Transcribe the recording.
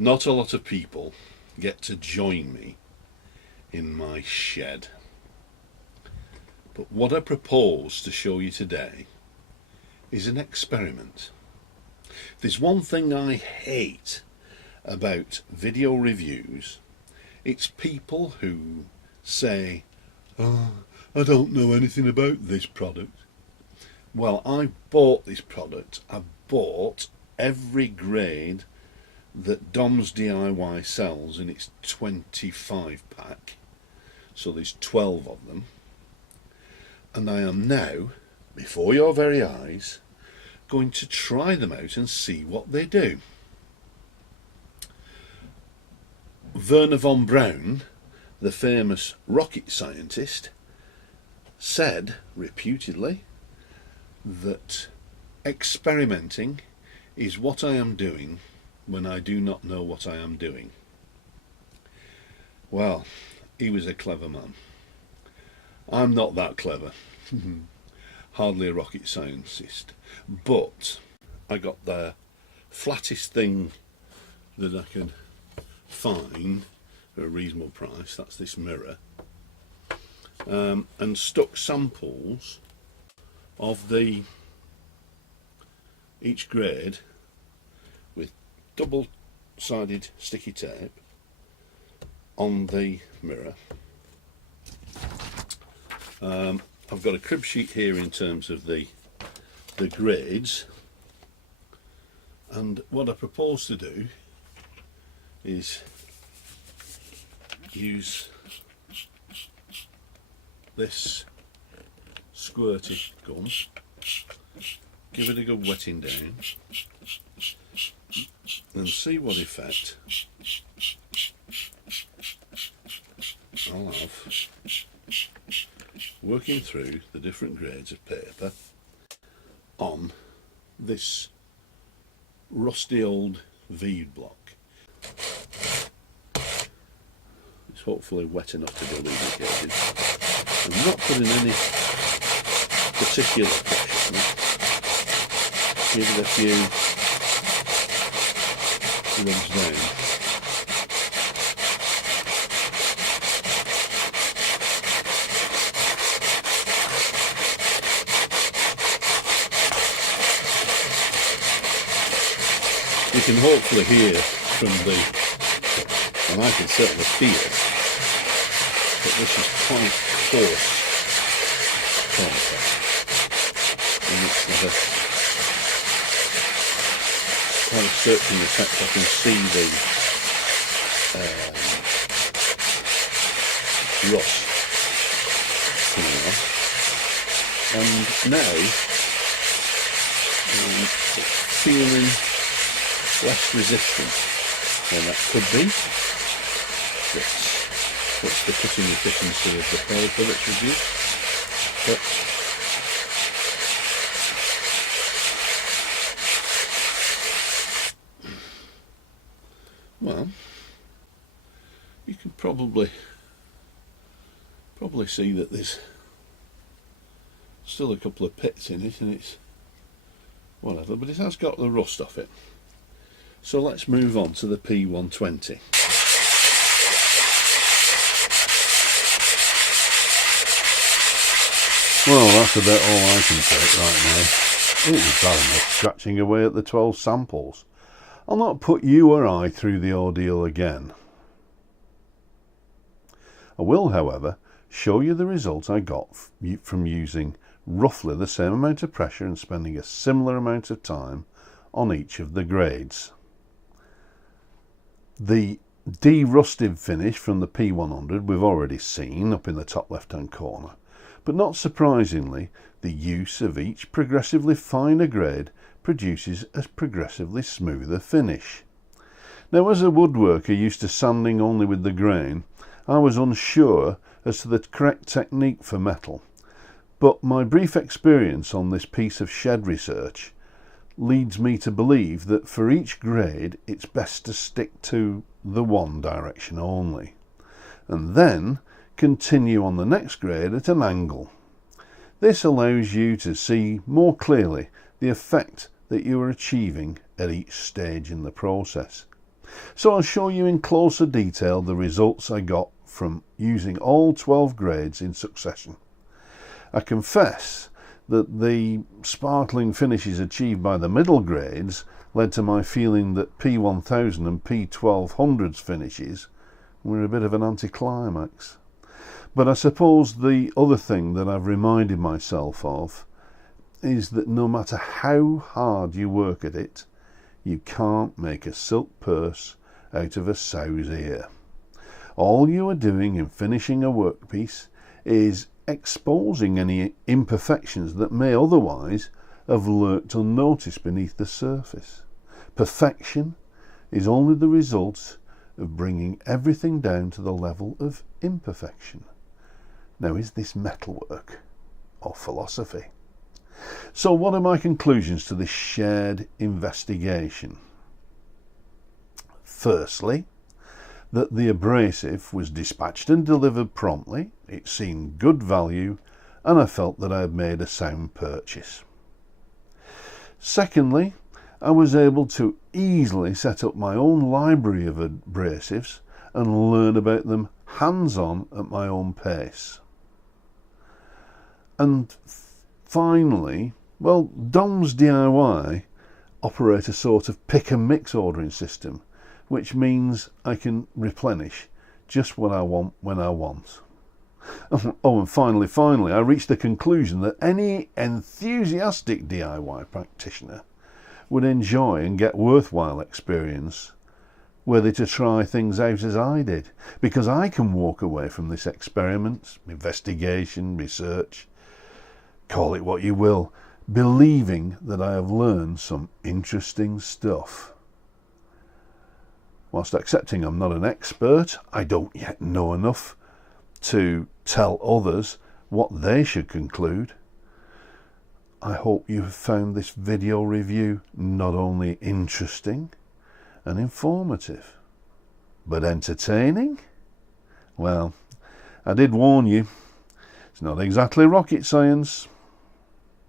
Not a lot of people get to join me in my shed. But what I propose to show you today is an experiment. There's one thing I hate about video reviews. It's people who say, "Oh, I don't know anything about this product." Well, I bought this product. I bought every grade that Dom's DIY sells in its 25 pack. So there's 12 of them. And I am now, before your very eyes, going to try them out and see what they do. Wernher von Braun, the famous rocket scientist, said reputedly that experimenting is what I am doing when I do not know what I am doing. Well, he was a clever man. I'm not that clever. Hardly a rocket scientist. But I got the flattest thing that I could find at a reasonable price. That's this mirror. And stuck samples of each grade with double-sided sticky tape on the mirror. I've got a crib sheet here in terms of the grades, and what I propose to do is use this squirty gun, give it a good wetting down and see what effect I'll have working through the different grades of paper on this rusty old bead block. It's hopefully wet enough to be lubricated. I'm not putting any particular pressure on it. Give it a few rubs down. You can hopefully hear from and I can certainly feel that this is quite coarse contact, and it's got quite a searching effect. I can see the rust coming off, and now it's feeling less resistant, and that could be what's the cutting efficiency of the paper that's reduced. But well, you can probably see that there's still a couple of pits in it, and it's whatever, but it has got the rust off it. So let's move on to the P120. Well, that's about all I can take right now. It was bad enough scratching away at the 12 samples. I'll not put you or I through the ordeal again. I will, however, show you the result I got from using roughly the same amount of pressure and spending a similar amount of time on each of the grades. The de-rusted finish from the P100 we've already seen up in the top left hand corner, but not surprisingly, the use of each progressively finer grade produces a progressively smoother finish. Now, as a woodworker used to sanding only with the grain, I was unsure as to the correct technique for metal, but my brief experience on this piece of shed research leads me to believe that for each grade it's best to stick to the one direction only, and then continue on the next grade at an angle. This allows you to see more clearly the effect that you are achieving at each stage in the process. So I'll show you in closer detail the results I got from using all 12 grades in succession. I confess that the sparkling finishes achieved by the middle grades led to my feeling that P1000 and P1200's finishes were a bit of an anticlimax. But I suppose the other thing that I've reminded myself of is that no matter how hard you work at it, you can't make a silk purse out of a sow's ear. All you are doing in finishing a workpiece is exposing any imperfections that may otherwise have lurked unnoticed beneath the surface. Perfection is only the result of bringing everything down to the level of imperfection. Now, is this metalwork or philosophy? So what are my conclusions to this shared investigation? Firstly, that the abrasive was dispatched and delivered promptly, it seemed good value, and I felt that I had made a sound purchase. Secondly, I was able to easily set up my own library of abrasives and learn about them hands-on at my own pace. And finally, well, Dom's DIY operate a sort of pick and mix ordering system, which means I can replenish just what I want when I want. Oh, and finally, I reached the conclusion that any enthusiastic DIY practitioner would enjoy and get worthwhile experience were they to try things out as I did, because I can walk away from this experiment, investigation, research, call it what you will, believing that I have learned some interesting stuff. Whilst accepting I'm not an expert, I don't yet know enough to tell others what they should conclude. I hope you have found this video review not only interesting and informative, but entertaining? Well, I did warn you, it's not exactly rocket science.